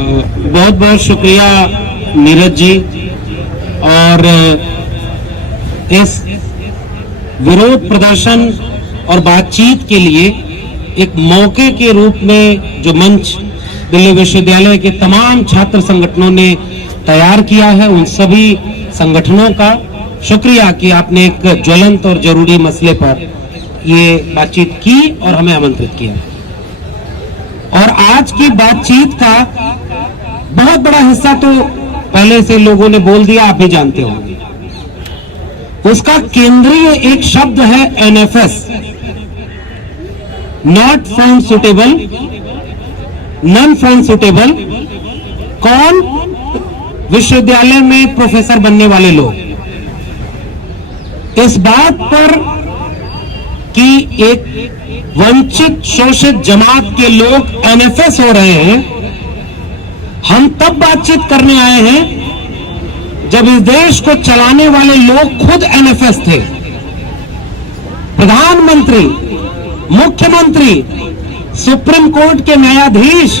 बहुत बहुत शुक्रिया नीरज जी। और इस विरोध प्रदर्शन और बातचीत के लिए एक मौके के रूप में जो मंच दिल्ली विश्वविद्यालय के तमाम छात्र संगठनों ने तैयार किया है, उन सभी संगठनों का शुक्रिया कि आपने एक ज्वलंत और जरूरी मसले पर ये बातचीत की और हमें आमंत्रित किया। और आज की बातचीत का बहुत बड़ा हिस्सा तो पहले से लोगों ने बोल दिया, आप भी जानते होंगे। उसका केंद्रीय एक शब्द है NFS, not found suitable, non found suitable. कौन? विश्वविद्यालय में प्रोफेसर बनने वाले लोग। इस बात पर कि एक वंचित शोषित जमात के लोग NFS हो रहे हैं, हम तब बातचीत करने आए हैं जब इस देश को चलाने वाले लोग खुद NFS थे। प्रधानमंत्री, मुख्यमंत्री, सुप्रीम कोर्ट के न्यायाधीश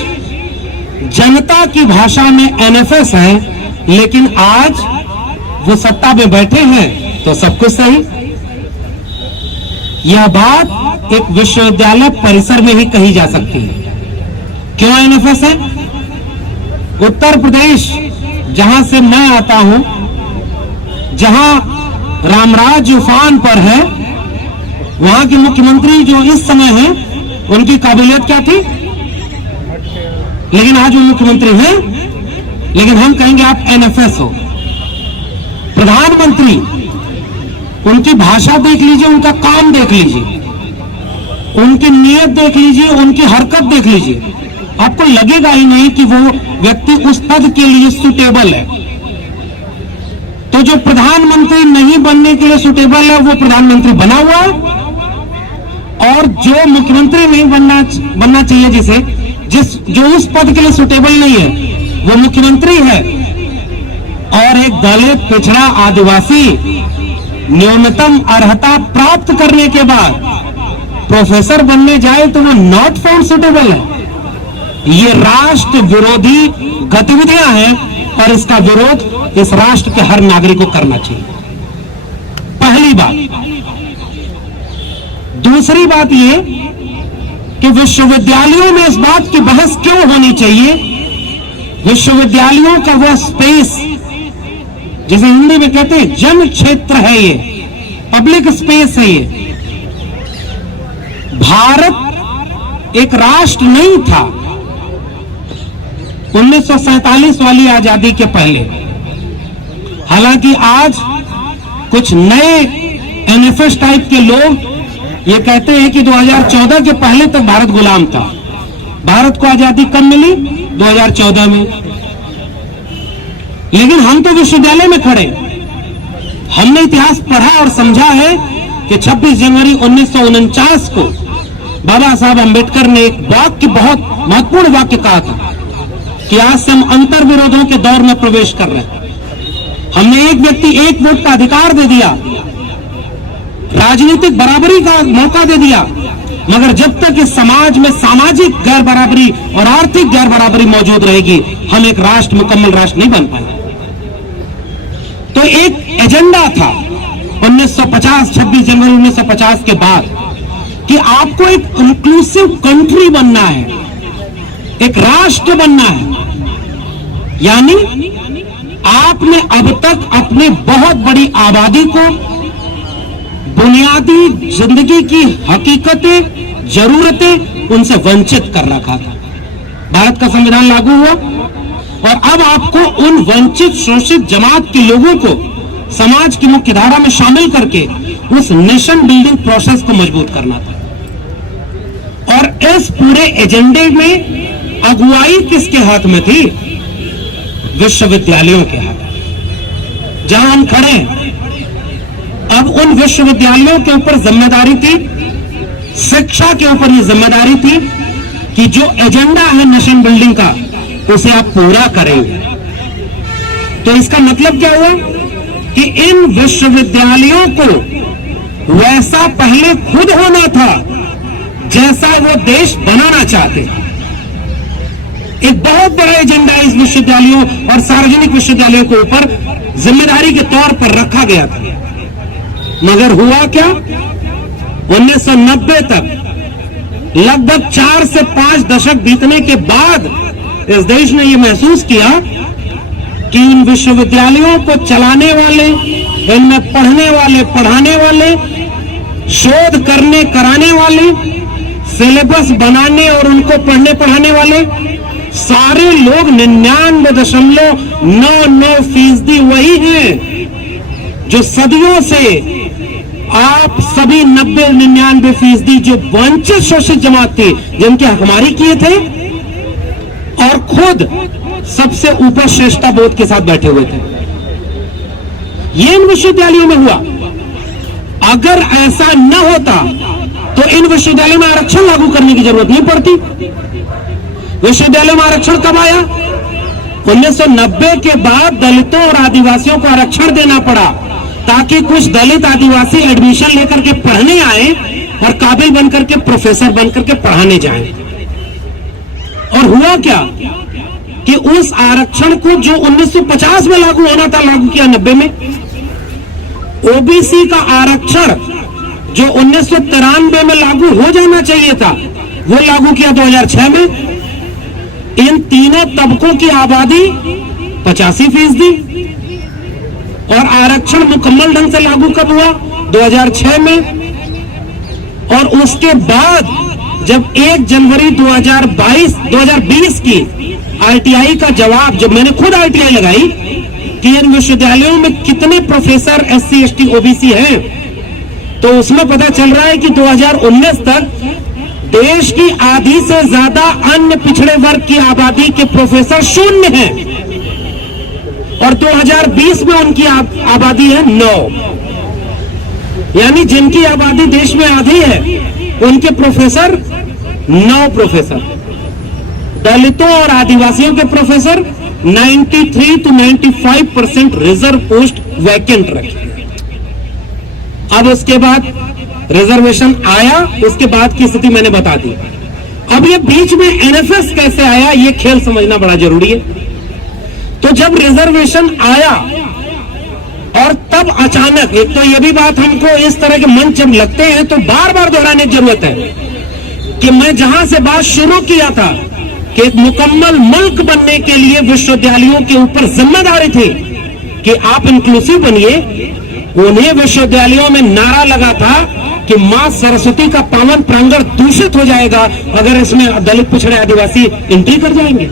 जनता की भाषा में NFS हैं, लेकिन आज वो सत्ता में बैठे हैं तो सब कुछ सही। यह बात एक विश्वविद्यालय परिसर में ही कही जा सकती है। क्यों NFS है? उत्तर प्रदेश, जहां से मैं आता हूं, जहां रामराज उफान पर है, वहां के मुख्यमंत्री जो इस समय हैं, उनकी काबिलियत क्या थी? लेकिन आज वो मुख्यमंत्री हैं, लेकिन हम कहेंगे आप NFS हो। प्रधानमंत्री, उनकी भाषा देख लीजिए, उनका काम देख लीजिए, उनकी नीयत देख लीजिए, उनकी हरकत देख लीजिए, आपको लगेगा ही नहीं कि वो व्यक्ति उस पद के लिए सुटेबल है। तो जो प्रधानमंत्री नहीं बनने के लिए सुटेबल है, वो प्रधानमंत्री बना हुआ है, और जो मुख्यमंत्री नहीं बनना चाहिए, जो उस पद के लिए सुटेबल नहीं है, वो मुख्यमंत्री है। और एक दलित, पिछड़ा, आदिवासी न्यूनतम अर्हता प्राप्त करने के बाद प्रोफेसर बनने जाए तो वो नॉट फाउंड सुटेबल है। ये राष्ट्र विरोधी गतिविधियां हैं और इसका विरोध इस राष्ट्र के हर नागरिक को करना चाहिए। पहली बात। दूसरी बात ये कि विश्वविद्यालयों में इस बात की बहस क्यों होनी चाहिए? विश्वविद्यालयों का वह स्पेस, जिसे हिंदी में कहते हैं जन क्षेत्र है, ये पब्लिक स्पेस है। ये भारत एक राष्ट्र नहीं था 1947 वाली आजादी के पहले। हालांकि आज कुछ नए NFS टाइप के लोग ये कहते हैं कि 2014 के पहले तक भारत गुलाम था। भारत को आजादी कब मिली? 2014 में। लेकिन हम तो विश्वविद्यालय में खड़े, हमने इतिहास पढ़ा और समझा है कि 26 जनवरी 1949 को बाबा साहब अंबेडकर ने एक वाक्य, बहुत महत्वपूर्ण वाक्य कहा था कि आज से हम अंतर विरोधों के दौर में प्रवेश कर रहे हैं। हमने एक व्यक्ति एक वोट का अधिकार दे दिया, राजनीतिक बराबरी का मौका दे दिया, मगर जब तक इस समाज में सामाजिक गैर बराबरी और आर्थिक गैर बराबरी मौजूद रहेगी, हम एक राष्ट्र, मुकम्मल राष्ट्र नहीं बन पाएंगे। तो एक एजेंडा था 1950, 26 जनवरी 1950 के बाद, कि आपको एक इंक्लूसिव कंट्री बनना है, एक राष्ट्र बनना है। यानी आपने अब तक अपने बहुत बड़ी आबादी को बुनियादी जिंदगी की हकीकतें, जरूरतें, उनसे वंचित कर रखा था। भारत का संविधान लागू हुआ और अब आपको उन वंचित शोषित जमात के लोगों को समाज की मुख्य धारा में शामिल करके उस नेशन बिल्डिंग प्रोसेस को मजबूत करना था। और इस पूरे एजेंडे में अगुवाई किसके हाथ में थी? विश्वविद्यालयों के हाथ में। जहां हम खड़े हैं, अब उन विश्वविद्यालयों के ऊपर जिम्मेदारी थी, शिक्षा के ऊपर ये जिम्मेदारी थी कि जो एजेंडा है नेशन बिल्डिंग का, उसे आप पूरा करेंगे। तो इसका मतलब क्या हुआ कि इन विश्वविद्यालयों को वैसा पहले खुद होना था जैसा वो देश बनाना चाहते। एक बहुत बड़ा एजेंडा इस विश्वविद्यालयों और सार्वजनिक विश्वविद्यालयों के ऊपर जिम्मेदारी के तौर पर रखा गया था। मगर हुआ क्या, 1990 तक लगभग 4 से 5 दशक बीतने के बाद इस देश ने यह महसूस किया कि इन विश्वविद्यालयों को चलाने वाले, इनमें पढ़ने वाले, पढ़ाने वाले, शोध करने कराने वाले, सिलेबस बनाने और उनको पढ़ने पढ़ाने वाले सारे लोग 99.99% वही हैं जो सदियों से आप सभी 90-99% जो वंचित शोषित जमात थी, जिनके हकमारी किए थे और खुद सबसे ऊपर श्रेष्ठता बोध के साथ बैठे हुए थे। ये इन विश्वविद्यालयों में हुआ। अगर ऐसा न होता तो इन विश्वविद्यालयों में आरक्षण लागू करने की जरूरत नहीं पड़ती। विश्वविद्यालय में आरक्षण कब आया? 1990 के बाद दलितों और आदिवासियों को आरक्षण देना पड़ा ताकि कुछ दलित आदिवासी एडमिशन लेकर के पढ़ने आए और काबिल बनकर के प्रोफेसर बनकर के पढ़ाने जाएं। और हुआ क्या कि उस आरक्षण को जो 1950 में लागू होना था, लागू किया 90 में। ओबीसी का आरक्षण जो 1993 में लागू हो जाना चाहिए था, वो लागू किया 2006 में। इन तीनों तबकों की आबादी 85% और आरक्षण मुकम्मल ढंग से लागू कब हुआ? 2006 में। और उसके बाद जब 1 जनवरी 2020 की आरटीआई का जवाब, जब मैंने खुद आरटीआई लगाई कि इन विश्वविद्यालयों में कितने प्रोफेसर एससी एसटी ओबीसी हैं, तो उसमें पता चल रहा है कि 2019 तक देश की आधी से ज्यादा अन्य पिछड़े वर्ग की आबादी के प्रोफेसर 0 हैं और 2020 में उनकी आबादी है 9। यानी जिनकी आबादी देश में आधी है उनके प्रोफेसर 9 प्रोफेसर। दलितों और आदिवासियों के professor 93 to 95% reserve post vacant रखे। अब उसके बाद रिजर्वेशन आया, उसके बाद की स्थिति मैंने बता दी। अब ये बीच में एनएफएस कैसे आया, ये खेल समझना बड़ा जरूरी है। तो जब रिजर्वेशन आया और तब अचानक, एक तो ये भी बात हमको इस तरह के मंच जब लगते हैं तो बार बार दोहराने की जरूरत है कि मैं जहां से बात शुरू किया था कि एक मुकम्मल मुल्क बनने के लिए विश्वविद्यालयों के ऊपर जिम्मेदारी थी कि आप इंक्लूसिव बनिए। उन्हें विश्वविद्यालयों में नारा लगा था कि मां सरस्वती का पावन प्रांगण दूषित हो जाएगा अगर इसमें दलित पिछड़े आदिवासी एंट्री कर जाएंगे।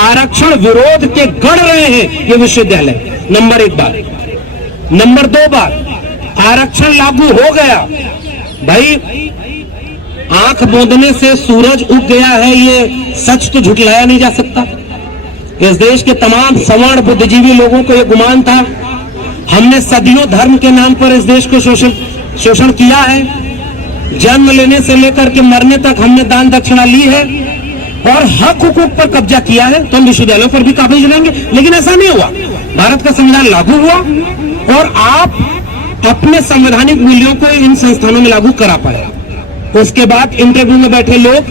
आरक्षण विरोध के गढ़ रहे हैं ये विश्वविद्यालय, नंबर 1 बात। नंबर 2 बात, आरक्षण लागू हो गया। भाई आंख मूंदने से सूरज उग गया है, ये सच तो झुठलाया नहीं जा सकता। इस देश के तमाम सवर्ण बुद्धिजीवी लोगों को यह गुमान था, हमने सदियों धर्म के नाम पर इस देश को शोषण किया है। जन्म लेने से लेकर के मरने तक हमने दान दक्षिणा ली है और हक हुकूक पर कब्जा किया है, तो हम विश्वविद्यालयों पर भी काबिज रहेंगे। लेकिन ऐसा नहीं हुआ। भारत का संविधान लागू हुआ और आप अपने संवैधानिक मूल्यों को इन संस्थानों में लागू करा पाए। उसके बाद इंटरव्यू में बैठे लोग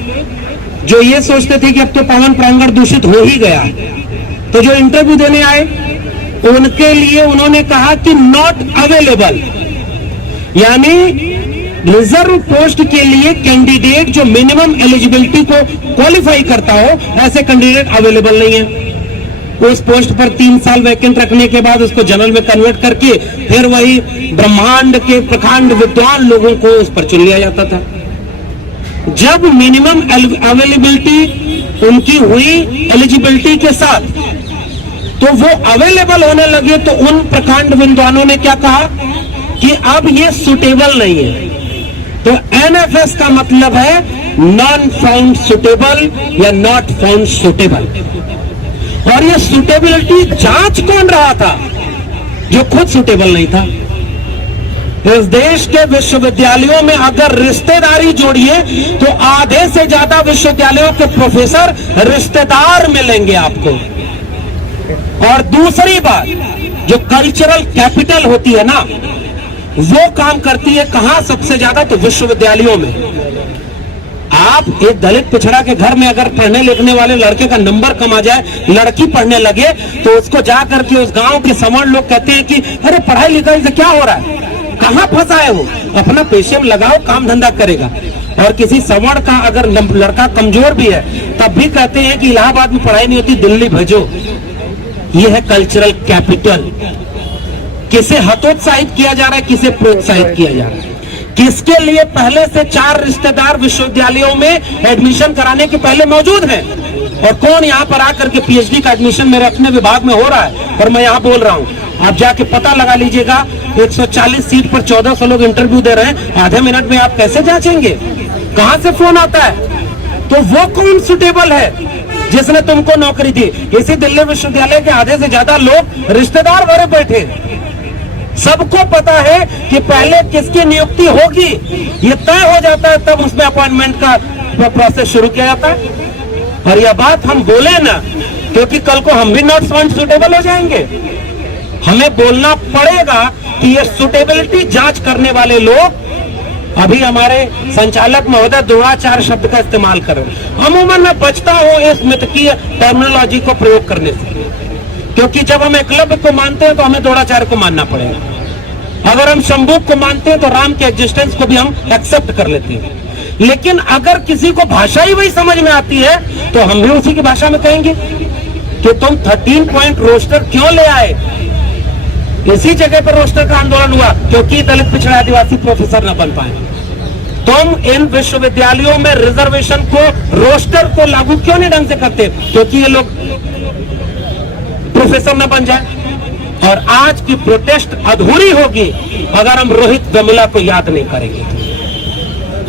जो ये सोचते थे कि अब तो पावन प्रांगण दूषित हो ही गया, तो जो इंटरव्यू देने आए उनके लिए उन्होंने कहा कि नॉट अवेलेबल, यानी रिजर्व पोस्ट के लिए कैंडिडेट जो मिनिमम एलिजिबिलिटी को क्वालिफाई करता हो, ऐसे कैंडिडेट अवेलेबल नहीं है। उस पोस्ट पर 3 साल वैकेंट रखने के बाद उसको जनरल में कन्वर्ट करके फिर वही ब्रह्मांड के प्रखंड विद्वान लोगों को उस पर चुन लिया जाता था। जब मिनिमम अवेलेबिलिटी उनकी हुई एलिजिबिलिटी के साथ, तो वो अवेलेबल होने लगे, तो उन प्रखंड विद्वानों ने क्या कहा कि अब ये सुटेबल नहीं है। तो एनएफएस का मतलब है नॉन फाउंड सुटेबल या नॉट फाउंड सुटेबल। और ये सुटेबिलिटी जांच कौन रहा था? जो खुद सुटेबल नहीं था। इस देश के विश्वविद्यालयों में अगर रिश्तेदारी जोड़िए तो आधे से ज्यादा विश्वविद्यालयों के प्रोफेसर रिश्तेदार मिलेंगे आपको। और दूसरी बात, जो कल्चरल कैपिटल होती है ना, वो काम करती है कहां सबसे ज्यादा? तो विश्वविद्यालयों में। आप एक दलित पिछड़ा के घर में अगर पढ़ने लिखने वाले लड़के का नंबर कम आ जाए, लड़की पढ़ने लगे, तो उसको जा करके उस गांव के सवर्ण लोग कहते हैं कि अरे पढ़ाई लिखाई से क्या हो रहा है, कहां फंसा है वो, अपना पेशे में लगाओ, काम धंधा करेगा। और किसी सवर्ण का अगर लड़का कमजोर भी है तब भी कहते हैं कि इलाहाबाद में पढ़ाई नहीं होती, दिल्ली भेजो। ये है कल्चरल कैपिटल। किसे हतोत्साहित किया जा रहा है, किसे प्रोत्साहित किया जा रहा है, किसके लिए पहले से 4 रिश्तेदार विश्वविद्यालयों में एडमिशन कराने के पहले मौजूद हैं, और कौन यहां पर आकर के पीएचडी का एडमिशन मेरे अपने विभाग में हो रहा है और मैं यहां बोल रहा हूं। आप जाके पता लगा लीजिएगा, 140 सीट पर 1400 लोग इंटरव्यू दे रहे हैं, आधे मिनट में आप कैसे जांचेंगे, कहां से फोन आता है? तो वो कौन सुटेबल है जिसने तुमको नौकरी दी? इसी दिल्ली विश्वविद्यालय के आधे से ज्यादा लोग रिश्तेदार भरे बैठे। सबको पता है कि पहले किसकी नियुक्ति होगी, ये तय हो जाता है, तब उसमें अपॉइंटमेंट का प्रोसेस शुरू किया जाता है। और यह बात हम बोले ना, क्योंकि कल को हम भी नॉट फाउंड सुटेबल हो जाएंगे। हमें बोलना पड़ेगा कि ये सुटेबिलिटी जांच करने वाले लोग, अभी हमारे संचालक महोदय द्रोणाचार्य शब्द का इस्तेमाल कर रहे हैं। अमूमन मैं बचता हूं इस मिथकीय टर्मिनोलॉजी को प्रयोग करने से, क्योंकि जब हम एकलव्य को मानते हैं तो हमें द्रोणाचार्य को मानना पड़ेगा। अगर हम शंभू को मानते हैं तो राम के एग्जिस्टेंस को भी हम एक्सेप्ट कर लेते हैं। लेकिन अगर किसी को भाषा ही वही समझ में आती है तो हम भी उसी की भाषा में कहेंगे कि तुम 13 पॉइंट रोस्टर क्यों ले आए। इसी जगह पर रोस्टर का आंदोलन हुआ क्योंकि दलित पिछड़ा आदिवासी प्रोफेसर न बन पाए। तुम इन विश्वविद्यालयों में रिजर्वेशन को, रोस्टर को लागू क्यों नहीं ढंग से करते? क्योंकि ये लोग प्रोफेसर न बन जाए। और आज की प्रोटेस्ट अधूरी होगी अगर हम रोहित वेमुला को याद नहीं करेंगे।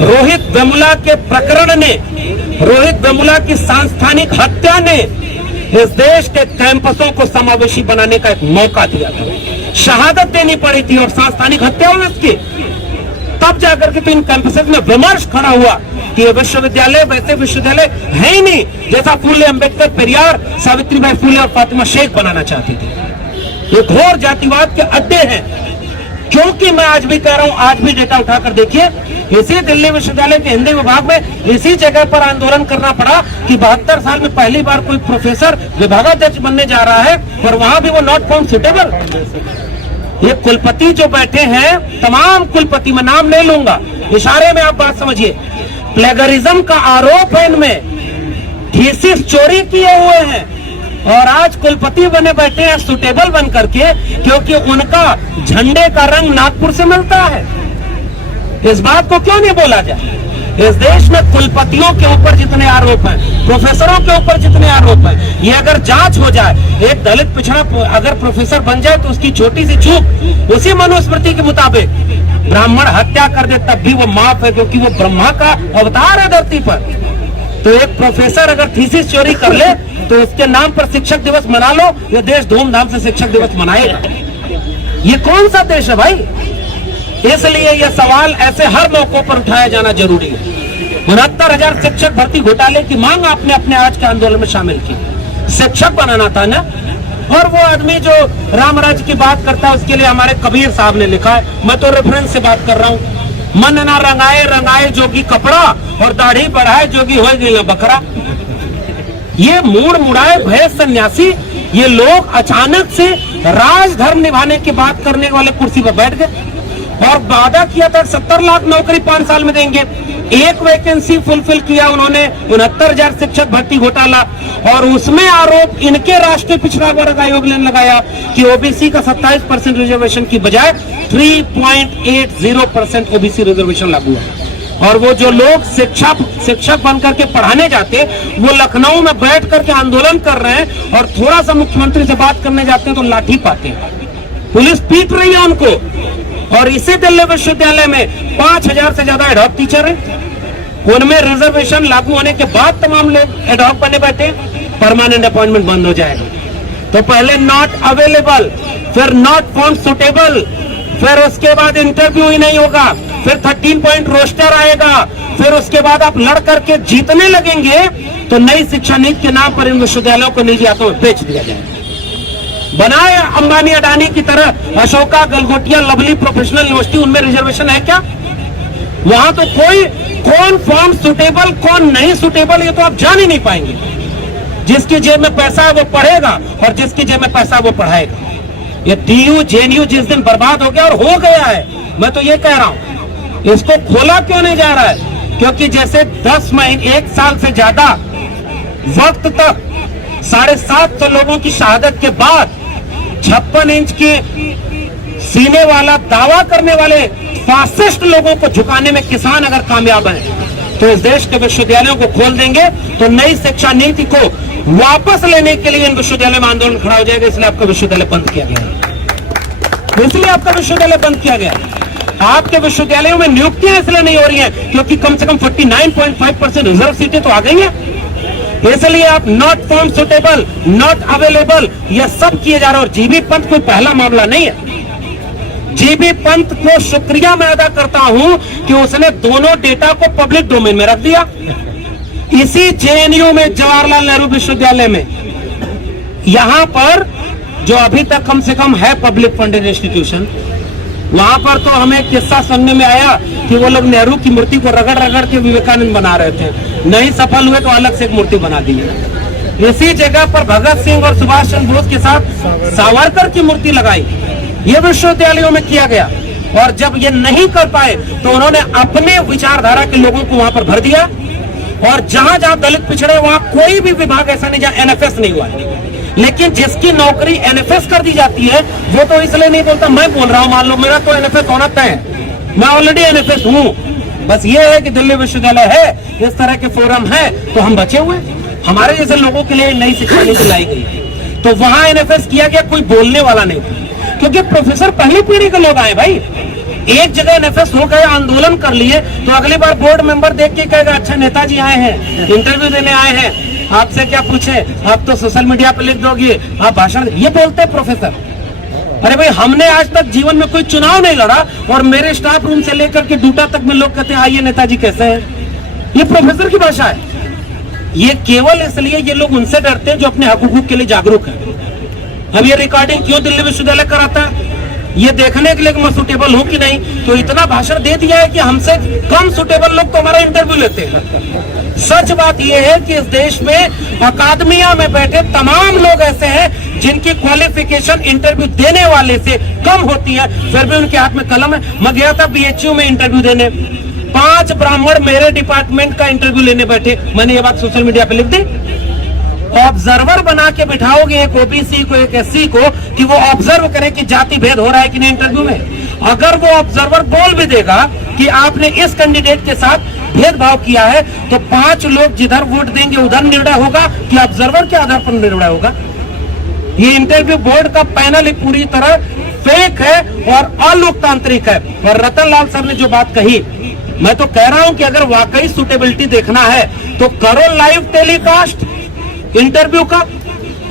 रोहित वेमुला के प्रकरण ने, रोहित वेमुला की सांस्थानिक हत्या ने इस देश के कैंपसों को समावेशी बनाने का एक मौका दिया था। शहादत देनी पड़ी थी और सांस्थानिक हत्या हुई उसकी, तब जाकर के तो इन कैंपसेस में विमर्श खड़ा हुआ कि ये विश्वविद्यालय वैसे विश्वविद्यालय है ही नहीं जैसा फूले अंबेडकर, पेरियार, सावित्रीबाई फूले और फातिमा शेख बनाना चाहती थी। ये घोर जातिवाद के अड्डे हैं। क्योंकि मैं आज भी कह रहा हूं, आज भी डेटा उठाकर देखिए, इसी दिल्ली विश्वविद्यालय के हिंदी विभाग में इसी जगह पर आंदोलन करना पड़ा कि 72 साल में पहली बार कोई प्रोफेसर विभागाध्यक्ष बनने जा रहा है और वहां भी वो नॉट फाउंड सुटेबल। ये कुलपति जो बैठे हैं, तमाम कुलपति, मैं नाम नहीं लूंगा, इशारे में आप बात समझिए, प्लेगरिज्म का आरोप है इनमें, थीसिस चोरी किए हुए हैं और आज कुलपति बने बैठे हैं सुटेबल बन करके, क्योंकि उनका झंडे का रंग नागपुर से मिलता है। इस बात को क्यों नहीं बोला जाए? इस देश में कुलपतियों के ऊपर जितने आरोप हैं, प्रोफेसरों के ऊपर जितने आरोप हैं, ये अगर जांच हो जाए, एक दलित पिछड़ा अगर प्रोफेसर बन जाए तो उसकी छोटी सी चूक उसी मनुस्मृति के मुताबिक ब्राह्मण हत्या कर दे तब भी वो माफ है, क्योंकि वो ब्रह्मा का अवतार है धरती पर। तो एक प्रोफेसर अगर थीसिस चोरी कर ले तो उसके नाम पर शिक्षक दिवस मना लो, ये देश धूमधाम से शिक्षक दिवस मनाएगा। ये कौन सा देश है भाई? इसलिए यह सवाल ऐसे हर मौकों पर उठाया जाना जरूरी है। 69,000 शिक्षक भर्ती घोटाले की मांग आपने अपने आज के आंदोलन में शामिल की। शिक्षक बनाना था ना। और वो आदमी जो रामराज की बात करता है उसके लिए हमारे कबीर साहब ने लिखा है, मैं तो रेफरेंस से बात कर रहा हूँ, मन ना रंगाए रंगाए जोगी कपड़ा और दाढ़ी बढ़ाए जोगी हो गई ना बकरा। ये मूड मुड़ाए भय सन्यासी, ये लोग अचानक से राजधर्म निभाने की बात करने वाले कुर्सी पर बैठ गए और वादा किया था 70 लाख नौकरी 5 साल में देंगे। एक वैकेंसी फुलफिल किया उन्होंने, 69,000 शिक्षक भर्ती घोटाला, और उसमें आरोप इनके राष्ट्रीय पिछड़ा वर्ग आयोग ने लगाया कि ओबीसी का 27% रिजर्वेशन की बजाय 3.80% ओबीसी रिजर्वेशन लागू है। और वो जो लोग शिक्षक बनकर के पढ़ाने जाते, वो लखनऊ में बैठ करके आंदोलन कर रहे हैं और थोड़ा सा मुख्यमंत्री से बात करने जाते हैं तो लाठी पाते हैं, पुलिस पीट रही है उनको। और इसी दिल्ली विश्वविद्यालय में 5,000 से ज्यादा एडहॉक टीचर हैं, उनमें रिजर्वेशन लागू होने के बाद तमाम लोग एडहॉक बने बैठे, परमानेंट अपॉइंटमेंट बंद हो जाएगा। तो पहले नॉट अवेलेबल, फिर नॉट फाउंड सुटेबल, फिर उसके बाद इंटरव्यू ही नहीं होगा, फिर 13 पॉइंट रोस्टर आएगा, फिर उसके बाद आप लड़ करके जीतने लगेंगे तो नई शिक्षा नीति के नाम पर इन विश्वविद्यालयों को निजी हाथों में बेच दिया जाएगा। बनाए अंबानी अडानी की तरह Ashoka, Galgotia, lovely professional university, उनमें रिजर्वेशन है क्या? वहां तो कोई कौन फॉर्म सुटेबल कौन नहीं सुटेबल ये तो आप जान ही नहीं पाएंगे। जिसकी जेब में पैसा है वो पढ़ेगा और जिसकी जेब में पैसा है वो पढ़ाएगा। ये DU JNU जिस दिन बर्बाद हो गया और हो गया है, मैं तो ये कह रहा हूं इसको खोला क्यों नहीं जा रहा है? क्योंकि जैसे 10 महीने 1 साल से ज्यादा वक्त तक 750 लोगों की शहादत के बाद 56 इंच की सीने वाला दावा करने वाले फासिस्ट लोगों को झुकाने में किसान अगर कामयाब है तो इस देश के विश्वविद्यालयों को खोल देंगे तो नई शिक्षा नीति को वापस लेने के लिए इन विश्वविद्यालय में आंदोलन खड़ा हो जाएगा। इसलिए आपका विश्वविद्यालय बंद किया गया, इसलिए आपका विश्वविद्यालय बंद किया गया। आपके विश्वविद्यालयों में नियुक्तियां इसलिए नहीं हो रही हैं क्योंकि कम से कम 49.5% रिजर्व सीटें तो आ गई हैं। इसलिए आप not form suitable, not available, यह सब किए जा रहे हैं। और जीबी पंत कोई पहला मामला नहीं है। जीबी पंत को शुक्रिया मैं अदा करता हूं कि उसने दोनों डेटा को पब्लिक डोमेन में रख दिया। इसी JNU में, जवाहरलाल नेहरू विश्वविद्यालय में, यहां पर जो अभी तक कम से कम है पब्लिक फंडेड इंस्टीट्यूशन, वहां पर तो हमें एक किस्सा सुनने में आया कि वो लोग नेहरू की मूर्ति को रगड़ रगड़ के विवेकानंद बना रहे थे। नहीं सफल हुए तो अलग से एक मूर्ति बना दी है। इसी जगह पर भगत सिंह और सुभाष चंद्र बोस के साथ सावरकर की मूर्ति लगाई। ये विश्वविद्यालयों में किया गया और जब ये नहीं कर पाए तो उन्होंने अपने विचारधारा के लोगों को वहां पर भर दिया। और जहां जहां दलित पिछड़े वहां कोई भी विभाग ऐसा नहीं जहां NFS नहीं हुआ है। लेकिन जिसकी नौकरी NFS कर दी जाती है वो तो इसलिए नहीं बोलता। मैं बोल रहा हूं, मान लो मेरा तो NFS होना तय है, मैं ऑलरेडी NFS हूं। बस ये है कि दिल्ली विश्वविद्यालय है, इस तरह के फोरम है तो हम बचे हुए। हमारे जैसे लोगों के लिए नई शिक्षा नीति लाई गई तो वहां NFS किया गया, कोई बोलने वाला नहीं था क्योंकि प्रोफेसर पहली पीढ़ी के लोग आए भाई। एक जगह NFS हो गए, आंदोलन कर लिए तो अगली बार बोर्ड मेंबर देख के कहेगा अच्छा नेताजी आए हैं, इंटरव्यू देने आए हैं, आपसे क्या पूछे, आप तो सोशल मीडिया पे लिख दोगे, आप भाषण, ये बोलते हैं प्रोफेसर। अरे भाई हमने आज तक जीवन में कोई चुनाव नहीं लड़ा और मेरे स्टाफ रूम से लेकर के डूटा तक में लोग कहते हैं आइए नेताजी कैसे हैं। ये प्रोफेसर की भाषा है। ये केवल इसलिए ये लोग उनसे डरते हैं जो अपने हकूक के लिए जागरूक है। अब ये रिकॉर्डिंग क्यों दिल्ली विश्वविद्यालय कराता है? ये देखने के लिए कि मैं सुटेबल हूं कि नहीं। तो इतना भाषण दे दिया है कि हमसे कम सुटेबल लोग तो हमारा इंटरव्यू लेते हैं। सच बात यह है कि इस देश में अकादमिया में बैठे तमाम लोग ऐसे हैं जिनकी क्वालिफिकेशन इंटरव्यू देने वाले से कम होती है, फिर भी उनके हाथ में कलम है। मैं गया था BHU में इंटरव्यू देने, 5 ब्राह्मण मेरे डिपार्टमेंट का इंटरव्यू लेने बैठे। मैंने ये बात सोशल मीडिया पे लिख दी। ऑब्जर्वर बना के बिठाओगे एक OBC को, एक SC को, कि वो ऑब्जर्व करे कि जाति भेद हो रहा है कि नहीं इंटरव्यू में। अगर वो ऑब्जर्वर बोल भी देगा कि आपने इस कैंडिडेट के साथ भेदभाव किया है तो 5 लोग जिधर वोट देंगे उधर निर्णय होगा कि ऑब्जर्वर के आधार पर निर्णय होगा। ये इंटरव्यू बोर्ड का पैनल ही पूरी तरह फेक है और अलोकतांत्रिक है। और रतन लाल सर ने जो बात कही, मैं तो कह रहा हूं कि अगर वाकई सुटेबिलिटी देखना है तो करो लाइव टेलीकास्ट इंटरव्यू का।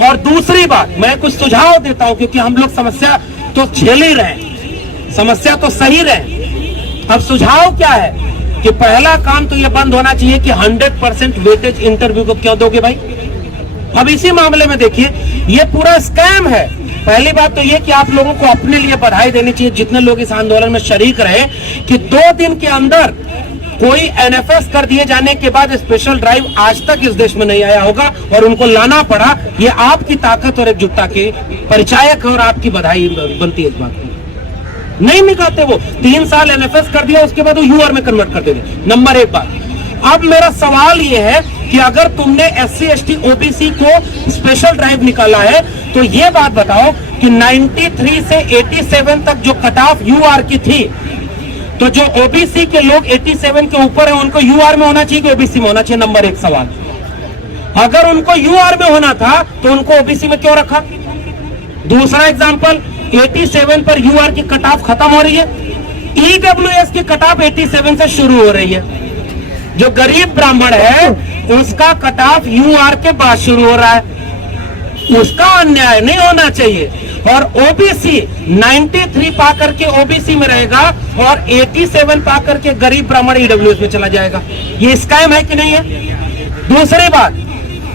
और दूसरी बात मैं कुछ सुझाव देता हूं क्योंकि हम लोग समस्या तो झेल ही रहे, समस्या तो सही रहे। अब सुझाव क्या है कि पहला काम तो यह बंद होना चाहिए कि 100% वेटेज इंटरव्यू को क्यों दोगे भाई। अब इसी मामले में देखिए ये पूरा स्कैम है। पहली बात तो ये कि आप लोगों को अपने लिए बधाई देनी चाहिए जितने लोग इस आंदोलन में शरीक रहे कि 2 दिन के अंदर कोई NFS कर दिए जाने के बाद स्पेशल ड्राइव आज तक इस देश में नहीं आया होगा और उनको लाना पड़ा। ये आपकी ताकत और एकजुटता के परिचायक है और आपकी बधाई बनती है इस बात की। नहीं निकालते वो 3 साल NFS कर दिया उसके बाद वो UR में कन्वर्ट कर देंगे। नंबर 1 बात। अब मेरा सवाल ये है कि अगर तुमने SC ST OBC को स्पेशल ड्राइव निकाला है तो ये बात बताओ कि 93 से 87 तक जो कट ऑफ UR की थी तो जो OBC के लोग 87 के ऊपर है उनको UR में होना चाहिए कि OBC में होना चाहिए। नंबर 1 सवाल। अगर उनको UR में होना था तो उनको OBC में क्यों रखा? दूसरा एग्जांपल, 87 पर UR की कट ऑफ खत्म हो रही है, EWS की कट ऑफ 87 से शुरू हो रही है। जो गरीब ब्राह्मण है उसका कट ऑफ UR के बाद शुरू हो रहा है, उसका अन्याय नहीं होना चाहिए। और OBC 93 पा करके OBC में रहेगा और 87 पा करके गरीब ब्राह्मण EWS में चला जाएगा। ये स्कैम है कि नहीं है? दूसरी बात,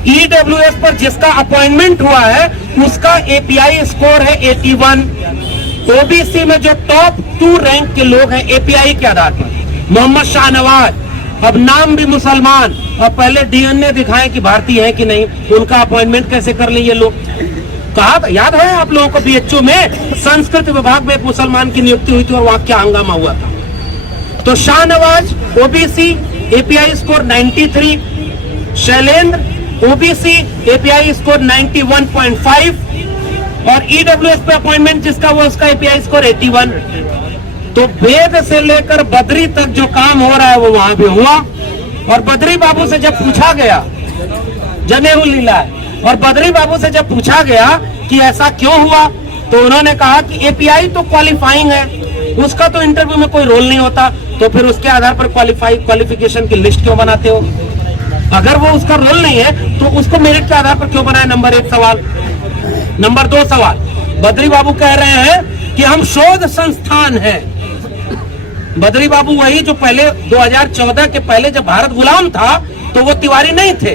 EWS पर जिसका अपॉइंटमेंट हुआ है उसका API स्कोर है 81। OBC में जो टॉप 2 रैंक के लोग हैं API के आधार पर, मोहम्मद शाहनवाज, अब नाम भी मुसलमान, अब पहले डीएनए दिखाएं कि भारतीय है कि नहीं, उनका अपॉइंटमेंट कैसे कर लें ये लोग। कहा था, याद है आप लोगों को, बीएचयू में संस्कृत विभाग में एक मुसलमान की नियुक्ति हुई थी और वहां क्या हंगामा हुआ था। तो Shahnawaz OBC, API score 93, Shailendra OBC, API score 91.5 और ईडब्ल्यूएस पे अपॉइंटमेंट जिसका वो उसका एपीआई स्कोर 81। तो वेद से लेकर बद्री तक जो काम हो रहा है वो वहां भी हुआ। और बद्री बाबू से जब पूछा गया, जनेऊ लीला है, और बद्री बाबू से जब पूछा गया कि ऐसा क्यों हुआ, तो उन्होंने कहा कि एपीआई तो क्वालिफाइंग है, उसका तो इंटरव्यू में कोई रोल नहीं होता, तो फिर उसके आधार पर क्वालिफिकेशन की लिस्ट क्यों बनाते हो? अगर वो उसका रोल नहीं है तो उसको मेरिट के आधार पर क्यों बनाए? नंबर 1 सवाल। नंबर 2 सवाल, बद्री बाबू कह रहे हैं कि हम शोध संस्थान हैं। बद्री बाबू वही जो पहले 2014 के पहले जब भारत गुलाम था तो वो तिवारी नहीं थे,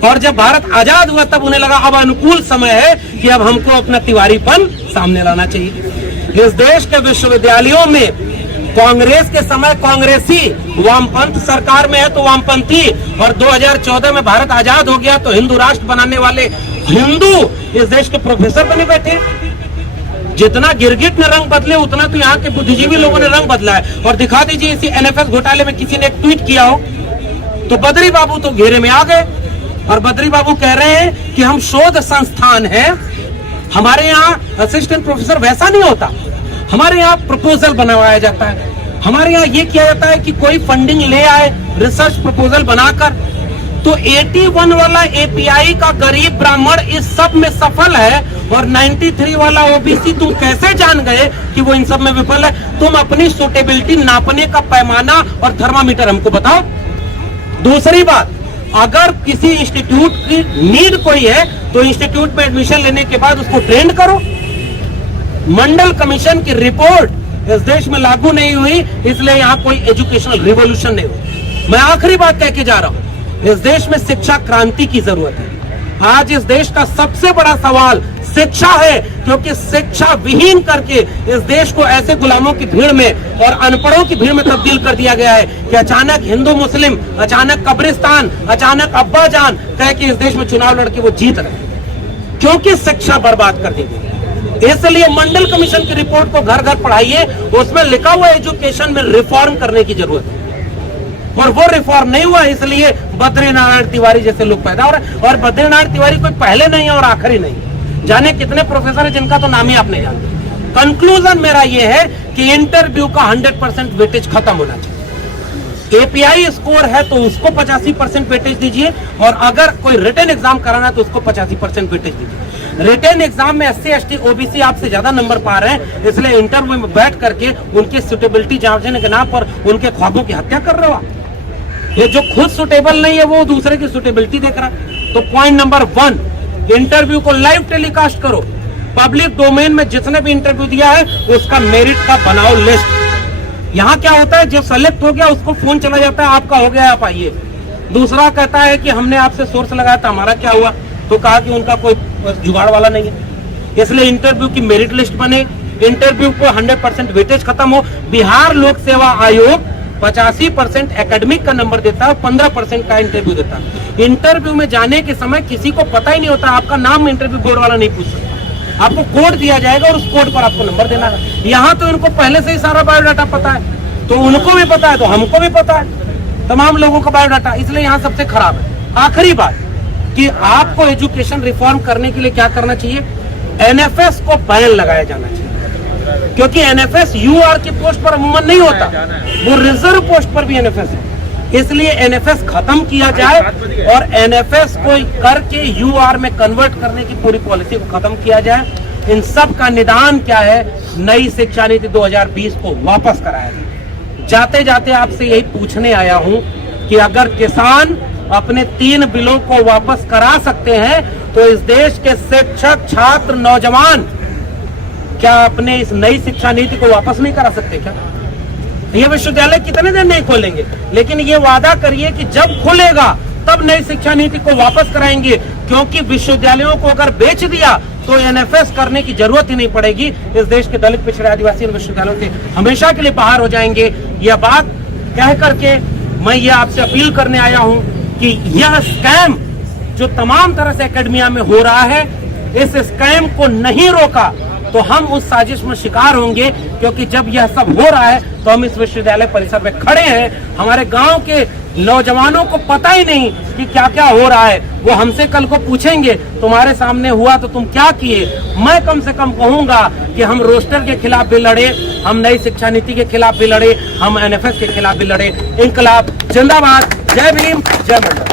और जब भारत आजाद हुआ तब उन्हें लगा अब अनुकूल समय है कि अब हमको अपना तिवारीपन सामने लाना चाहिए। इस देश के विश्वविद्यालयों में कांग्रेस के समय कांग्रेसी, वामपंथ सरकार में है तो वामपंथी, और 2014 में भारत आजाद हो गया तो हिंदू राष्ट्र बनाने वाले हिंदू इस देश के प्रोफेसर बने बैठे। जितना गिरगिट ने रंग बदले उतना तो यहाँ के बुद्धिजीवी लोगों ने रंग बदला है। और दिखा दीजिए इसी एनएफएस घोटाले में किसी ने एक ट्वीट किया हो, तो बद्री बाबू तो घेरे में आ गए। और बद्री बाबू कह रहे हैं कि हम शोध संस्थान हैं, हमारे यहाँ असिस्टेंट प्रोफेसर वैसा नहीं होता, हमारे यहाँ प्रपोजल बनवाया जाता है, हमारे यहाँ ये किया जाता है कि कोई फंडिंग ले आए रिसर्च प्रपोजल बनाकर। तो 81 वाला एपीआई का गरीब ब्राह्मण इस सब में सफल है, और 93 वाला ओबीसी तुम कैसे जान गए कि वो इन सब में विफल है? तुम अपनी सुटेबिलिटी नापने का पैमाना और थर्मामीटर हमको बताओ। दूसरी बात, अगर किसी इंस्टीट्यूट की नीड कोई है तो इंस्टीट्यूट में एडमिशन लेने के बाद उसको ट्रेंड करो। मंडल कमीशन की रिपोर्ट इस देश में लागू नहीं हुई, इसलिए यहाँ कोई एजुकेशनल रिवॉल्यूशन नहीं हुई। मैं आखिरी बात कह के जा रहा हूँ, इस देश में शिक्षा क्रांति की जरूरत है। आज इस देश का सबसे बड़ा सवाल शिक्षा है, क्योंकि शिक्षा विहीन करके इस देश को ऐसे गुलामों की भीड़ में और अनपढ़ों की भीड़ में तब्दील कर दिया गया है कि अचानक हिंदू मुस्लिम, अचानक कब्रिस्तान, अचानक अब्बा जान कह के इस देश में चुनाव लड़के वो जीत रहे हैं, क्योंकि शिक्षा बर्बाद कर दी गई। इसलिए मंडल कमीशन की रिपोर्ट को घर घर पढ़ाइए, उसमें लिखा हुआ एजुकेशन में रिफॉर्म करने की जरूरत है, और वो रिफॉर्म नहीं हुआ, इसलिए बद्रीनारायण तिवारी जैसे लोग पैदा हो रहे हैं। और बद्रीनारायण तिवारी कोई पहले नहीं है और आखिरी नहीं, जाने कितने प्रोफेसर है जिनका तो नाम ही आप नहीं जानते। कंक्लूजन मेरा ये है कि इंटरव्यू का 100% वेटेज खत्म होना चाहिए। एपीआई स्कोर है तो उसको 85% वेटेज दीजिए, और अगर कोई रिटन एग्जाम कराना है तो उसको 85% वेटेज दीजिए। रिटन एग्जाम में SC ST OBC आपसे ज्यादा नंबर पा रहे हैं, इसलिए इंटरव्यू में बैठ करके उनकी सुटेबिलिटी जांचने के नाम पर उनके ख्वाबों की हत्या कर रहे हो आप। ये जो खुद सुटेबल नहीं है वो दूसरे की सुटेबिलिटी देख रहा है। तो पॉइंट नंबर 1, इंटरव्यू को लाइव टेलीकास्ट करो। पब्लिक डोमेन में जिसने भी इंटरव्यू दिया है उसका मेरिट का बनाओ लिस्ट। यहाँ क्या होता है, जो सेलेक्ट हो गया उसको फोन चला जाता है, आपका हो गया आप आइए। दूसरा कहता है कि हमने आपसे सोर्स लगाया था, हमारा क्या हुआ? तो कहा कि उनका कोई जुगाड़ वाला नहीं है। इसलिए इंटरव्यू की मेरिट लिस्ट बने, इंटरव्यू को 100% वेटेज खत्म हो। बिहार लोक सेवा आयोग 85% एकेडमिक का नंबर देता है, 15% का इंटरव्यू देता है। इंटरव्यू में जाने के समय किसी को पता ही नहीं होता, आपका नाम इंटरव्यू बोर्ड वाला नहीं पूछ सकता, आपको कोड दिया जाएगा और उस कोड पर आपको नंबर देना है। यहाँ तो इनको पहले से ही सारा बायोडाटा पता है, तो उनको भी पता है तो हमको भी पता है, तमाम लोगों का बायोडाटा, इसलिए यहाँ सबसे खराब है। आखिरी बात कि आपको एजुकेशन रिफॉर्म करने के लिए क्या करना चाहिए? एनएफएस को बैन लगाया जाना चाहिए, क्योंकि एनएफएस यूआर की पोस्ट पर अमूमन नहीं होता, वो रिजर्व पोस्ट पर भी एनएफएस है। इसलिए एनएफएस खत्म किया जाए और एनएफएस को करके यूआर में कन्वर्ट करने की पूरी पॉलिसी को खत्म किया जाए। इन सब का निदान क्या है? नई शिक्षा नीति 2020 को वापस कराया जाए। जाते जाते आपसे यही पूछने आया हूं कि अगर किसान अपने 3 बिलों को वापस करा सकते हैं तो इस देश के शिक्षक, छात्र, नौजवान क्या अपने इस नई शिक्षा नीति को वापस नहीं करा सकते क्या? ये विश्वविद्यालय कितने दिन नहीं खोलेंगे, लेकिन ये वादा करिए कि जब खुलेगा तब नई शिक्षा नीति को वापस कराएंगे, क्योंकि विश्वविद्यालयों को अगर बेच दिया तो एनएफएस करने की जरूरत ही नहीं पड़ेगी। इस देश के दलित, पिछड़े, आदिवासी विश्वविद्यालयों से हमेशा के लिए बाहर हो जाएंगे। यह बात कह करके मैं ये आपसे अपील करने आया हूं कि यह स्कैम जो तमाम तरह से एकेडमिया में हो रहा है, इस स्कैम को नहीं रोका तो हम उस साजिश में शिकार होंगे, क्योंकि जब यह सब हो रहा है तो हम इस विश्वविद्यालय परिसर में खड़े हैं। हमारे गांव के नौजवानों को पता ही नहीं कि क्या क्या हो रहा है। वो हमसे कल को पूछेंगे तुम्हारे सामने हुआ तो तुम क्या किए। मैं कम से कम कहूंगा कि हम रोस्टर के खिलाफ भी लड़े, हम नई शिक्षा नीति के खिलाफ भी लड़े, हम NFS के खिलाफ भी लड़े। इंकलाब जिंदाबाद। जय भीम, जय मंडल।